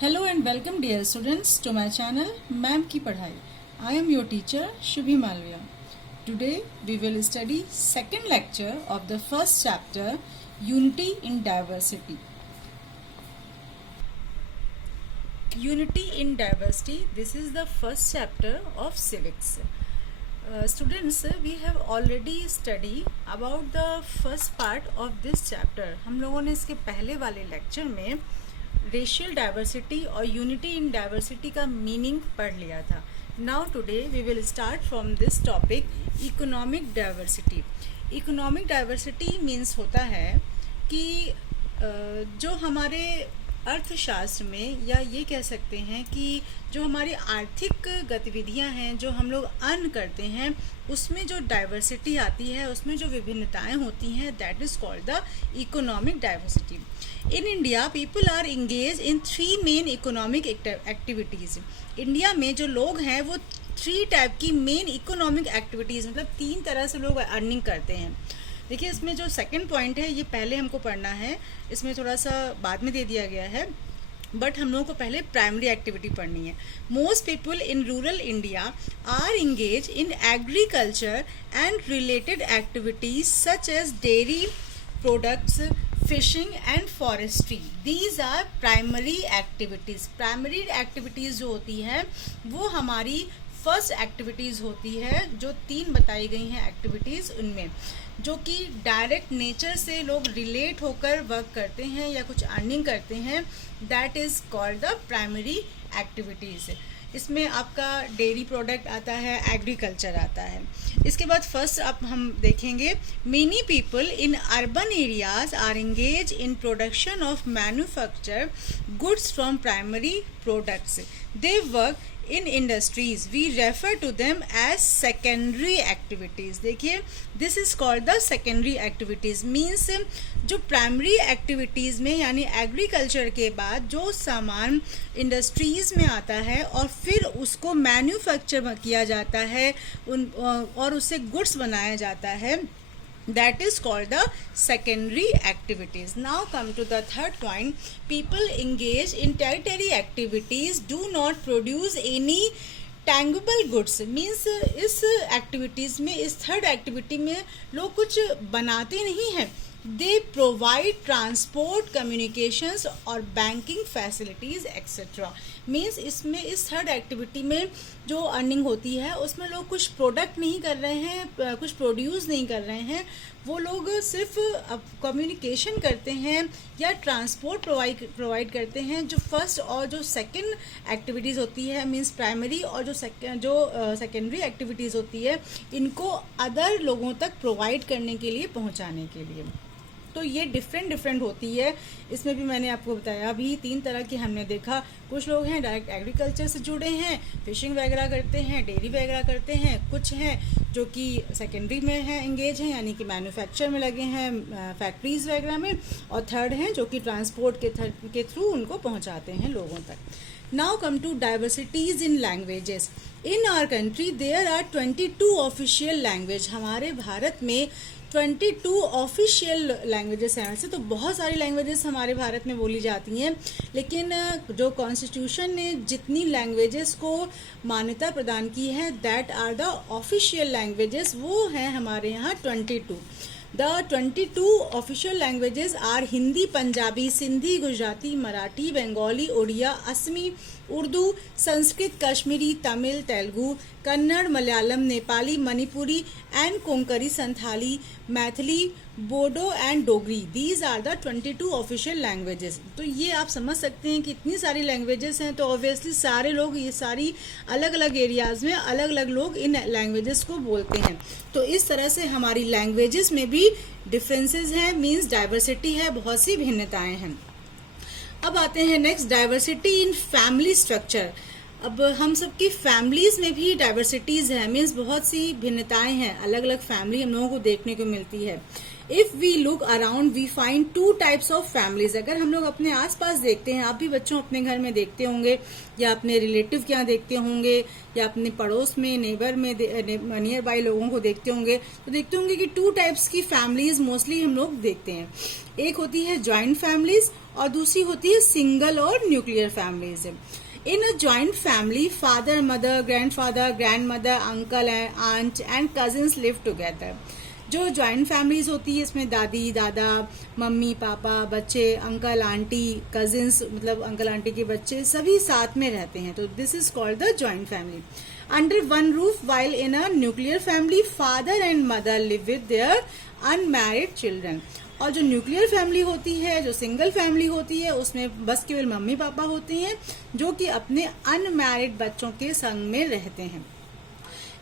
Hello and welcome dear students to my channel ma'am की पढ़ाई. I am your teacher Shubhi Malviya. Today we will study second lecture of the first chapter Unity in Diversity. Unity in Diversity, this is the first chapter of civics. Students, we have already studied about the first part of this chapter. हम लोगों ने इसके पहले वाले lecture में racial diversity और unity in diversity का meaning पढ़ लिया था. Now today we will start from this topic economic diversity. Economic diversity means होता है कि जो हमारे अर्थशास्त्र में, या ये कह सकते हैं कि जो हमारी आर्थिक गतिविधियां हैं, जो हम लोग अर्न करते हैं, उसमें जो डाइवर्सिटी आती है, उसमें जो विभिन्नताएं होती हैं, that is called the economic diversity. In India people are engage in 3 main economic activities. India में जो लोग हैं वो 3 टाइप की मेन इकोनॉमिक एक्टिविटीज़, मतलब 3 तरह से लोग अर्निंग करते हैं. देखिए, इसमें जो सेकंड पॉइंट है ये पहले हमको पढ़ना है, इसमें थोड़ा सा बाद में दे दिया गया है, बट हम लोगों को पहले प्राइमरी एक्टिविटी पढ़नी है. Most people in rural India are engage in agriculture and related activities such as dairy products, fishing and forestry. These are primary activities. Primary activities जो होती है वो हमारी फर्स्ट एक्टिविटीज़ होती है, जो 3 बताई गई हैं एक्टिविटीज़, उनमें जो कि डायरेक्ट नेचर से लोग रिलेट होकर वर्क करते हैं या कुछ अर्निंग करते हैं, that is called the primary activities. इसमें आपका डेयरी प्रोडक्ट आता है, एग्रीकल्चर आता है. इसके बाद फर्स्ट अब हम देखेंगे, many people in urban areas are engage in production of manufacture goods from primary products. They work in industries. We refer to them as secondary activities. देखिए, this is called the secondary activities. Means जो primary activities में, यानी agriculture के बाद जो सामान industries में आता है और फिर उसको मैन्युफैक्चर किया जाता है और उससे गुड्स बनाया जाता है, that is called the secondary activities. Now come to the third point. People engage in tertiary activities do not produce any tangible goods. Means इस एक्टिविटीज़ में, इस थर्ड एक्टिविटी में लोग कुछ बनाते नहीं हैं. दे प्रोवाइड ट्रांसपोर्ट, कम्युनिकेशंस और बैंकिंग फैसिलिटीज़ एक्सेट्रा. मीन्स इसमें, इस थर्ड एक्टिविटी में जो अर्निंग होती है उसमें लोग कुछ प्रोडक्ट नहीं कर रहे हैं, कुछ प्रोड्यूस नहीं कर रहे हैं. वो लोग सिर्फ कम्युनिकेशन करते हैं या ट्रांसपोर्ट प्रोवाइड करते हैं. जो फर्स्ट और जो सेकंड एक्टिविटीज़ होती है, मीन्स प्राइमरी, और जो सेकेंडरी एक्टिविटीज़ होती है, इनको अदर लोगों तक प्रोवाइड करने के लिए, पहुंचाने के लिए. तो ये डिफरेंट होती है. इसमें भी मैंने आपको बताया, अभी 3 तरह की हमने देखा. कुछ लोग हैं डायरेक्ट एग्रीकल्चर से जुड़े हैं, फिशिंग वगैरह करते हैं, डेयरी वगैरह करते हैं. कुछ हैं जो कि सेकेंडरी में हैं, एंगेज हैं, यानी कि मैन्युफैक्चर में लगे हैं, फैक्ट्रीज वगैरह में. और थर्ड हैं जो कि ट्रांसपोर्ट के थ्रू उनको पहुंचाते हैं लोगों तक. Now come to diversities in languages. In our country there are 22 official language. हमारे भारत में 22 ऑफिशियल लैंग्वेजेस हैं. वैसे तो बहुत सारी लैंग्वेजेस हमारे भारत में बोली जाती हैं, लेकिन जो कॉन्स्टिट्यूशन ने जितनी लैंग्वेजेस को मान्यता प्रदान की है, that are the official languages, वो हैं हमारे यहाँ 22. The 22 official languages are Hindi, Punjabi, Sindhi, Gujarati, Marathi, Bengali, Oriya, Assamese, Urdu, Sanskrit, Kashmiri, Tamil, Telugu, Kannada, Malayalam, Nepali, Manipuri and Konkani, Santhali, Maithili, Bodo and Dogri. These are the 22 official languages. तो ये आप समझ सकते हैं कि इतनी सारी लैंग्वेजेस हैं, तो ऑब्वियसली सारे लोग, ये सारी अलग अलग एरियाज़ में अलग अलग लोग इन लैंग्वेजेस को बोलते हैं. तो इस तरह से हमारी लैंग्वेजेस में भी डिफरेंसेस हैं, मीन्स डाइवर्सिटी है, बहुत सी भिन्नताएं हैं. अब आते हैं next, diversity in family structure. अब हम सबकी फैमिलीज़ में भी डाइवर्सिटीज़ हैं, मीन्स बहुत सी भिन्नताएं हैं, अलग अलग फैमिली हम लोगों को देखने को मिलती है. If we look around we find two types of families. अगर हम लोग अपने आसपास देखते हैं, आप भी बच्चों अपने घर में देखते होंगे या अपने रिलेटिव के यहाँ देखते होंगे या अपने पड़ोस में नेबर में नियर बाई लोगों को देखते होंगे, तो देखते होंगे कि टू टाइप्स की फैमिलीज मोस्टली हम लोग देखते हैं। एक होती है ज्वाइंट फैमिलीज और दूसरी होती है सिंगल और nuclear families. In a joint family, father, mother, grandfather, grandmother, uncle, aunt and cousins live together. जो ज्वाइंट फैमिलीज होती है इसमें दादी दादा, मम्मी पापा, बच्चे, अंकल आंटी, कजिन्स मतलब अंकल आंटी के बच्चे सभी साथ में रहते हैं, तो this is called the joint family. Under one roof, while in a nuclear family father and mother live with their unmarried children. और जो न्यूक्लियर फैमिली होती है, जो सिंगल फैमिली होती है, उसमें बस केवल मम्मी पापा होते हैं जो कि अपने अनमैरिड बच्चों के संग में रहते हैं।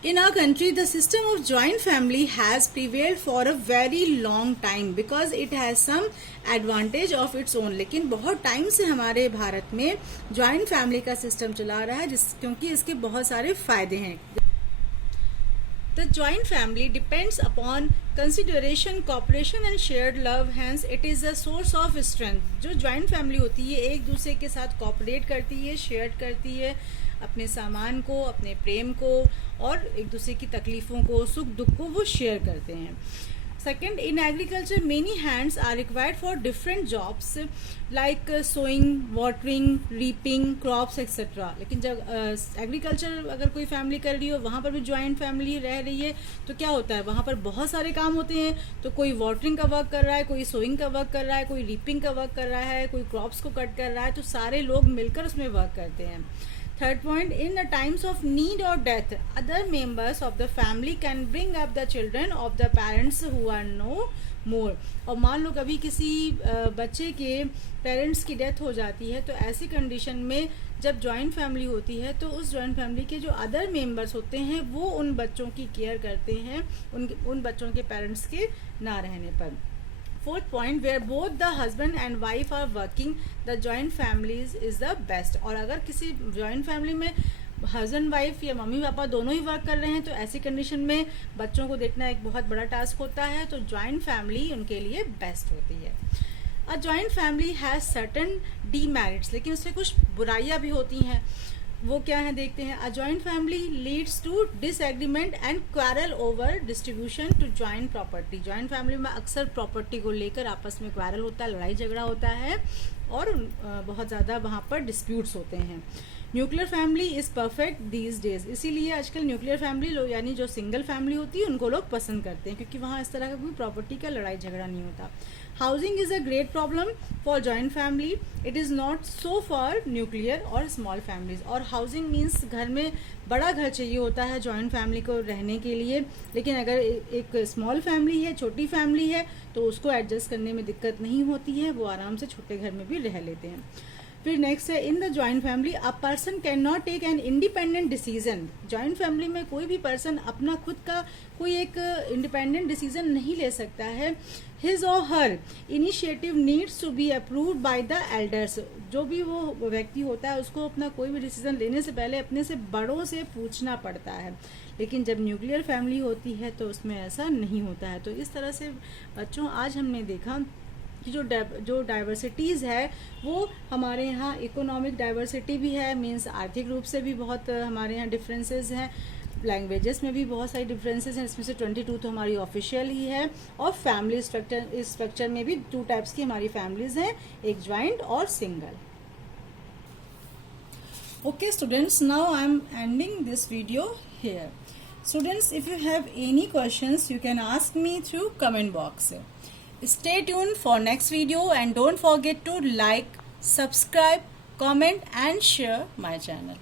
In our country, the system of joint family has prevailed for a very long time because it has some advantage of its own. लेकिन बहुत टाइम से हमारे भारत में ज्वाइंट फैमिली का सिस्टम चला रहा है क्योंकि इसके बहुत सारे फायदे हैं। The joint family depends upon consideration, cooperation and shared love. Hence, it is a source of strength. जो joint family होती है एक दूसरे के साथ cooperate करती है, शेयर करती है अपने सामान को, अपने प्रेम को और एक दूसरे की तकलीफों को, सुख दुख को वो शेयर करते हैं। Second, in agriculture, many hands are required for different jobs like sowing, watering, reaping, crops, etc. लेकिन जब एग्रीकल्चर अगर कोई फैमिली कर रही हो, वहाँ पर भी ज्वाइंट फैमिली रह रही है, तो क्या होता है वहाँ पर बहुत सारे काम होते हैं। तो कोई वाटरिंग का वर्क कर रहा है, कोई सोइंग का वर्क कर रहा है, कोई रीपिंग का वर्क कर रहा है, कोई क्रॉप्स को कट कर रहा है, तो सारे लोग मिलकर उसमें वर्क करते हैं। Third point, in the times of need or death, other members of the family can bring up the children of the parents who are no more. और मान लो कभी किसी बच्चे के पेरेंट्स की डेथ हो जाती है, तो ऐसी कंडीशन में जब जॉइंट फैमिली होती है तो उस जॉइंट फैमिली के जो अदर मेंबर्स होते हैं वो उन बच्चों की केयर करते हैं उन बच्चों के पेरेंट्स के ना रहने पर। Fourth point, where both the husband and wife are working, the joint families is the best. और अगर किसी joint family में हस्बैंड वाइफ या मम्मी पापा दोनों ही वर्क कर रहे हैं, तो ऐसी कंडीशन में बच्चों को देखना एक बहुत बड़ा टास्क होता है, तो जॉइंट फैमिली उनके लिए बेस्ट होती है। अ joint family has certain demerits, लेकिन उससे कुछ बुराइयां भी होती हैं। वो क्या है देखते हैं। A joint family leads to disagreement and quarrel over distribution to joint property. Joint family में अक्सर प्रॉपर्टी को लेकर आपस में क्वारल होता है, लड़ाई झगड़ा होता है और बहुत ज़्यादा वहाँ पर डिस्प्यूट्स होते हैं। Nuclear family is perfect these days, इसीलिए आजकल न्यूक्लियर फैमिली लोग यानी जो सिंगल फैमिली होती है उनको लोग पसंद करते हैं क्योंकि वहाँ इस तरह का कोई प्रॉपर्टी का लड़ाई झगड़ा नहीं होता। Housing is a great problem for joint family, it is not so for nuclear और स्मॉल फैमिलीज। और हाउसिंग मीन्स घर में बड़ा घर चाहिए होता है जॉइंट फैमिली को रहने के लिए, लेकिन अगर एक स्मॉल फैमिली है, छोटी फैमिली है, तो उसको एडजस्ट करने में दिक्कत नहीं होती है, वो आराम से छोटे घर में भी रह लेते हैं। फिर नेक्स्ट है, in the joint family a person can not take an independent decision. Joint family में कोई भी पर्सन अपना खुद का कोई एक इंडिपेंडेंट डिसीजन नहीं ले सकता है। हिज और her initiative needs to be approved by the elders. जो भी वो व्यक्ति होता है उसको अपना कोई भी डिसीजन लेने से पहले अपने से बड़ों से पूछना पड़ता है, लेकिन जब न्यूक्लियर फैमिली होती है तो उसमें ऐसा नहीं होता है। तो इस तरह से बच्चों आज हमने देखा कि जो डाइवर्सिटीज़ है वो हमारे यहाँ इकोनॉमिक डाइवर्सिटी भी है, मीन्स आर्थिक रूप से भी बहुत हमारे यहाँ डिफरेंसेस हैं, लैंग्वेजेस में भी बहुत सारी डिफरेंसेस हैं, इसमें से 22 तो हमारी ऑफिशियल ही है। और फैमिली स्ट्रक्चर में भी 2 टाइप्स की हमारी फैमिलीज हैं, एक ज्वाइंट और single. Okay students, now I am ending this video here. Students, if you have any questions you can ask me through comment box. Stay tuned for next video and don't forget to like, subscribe, comment and share my channel.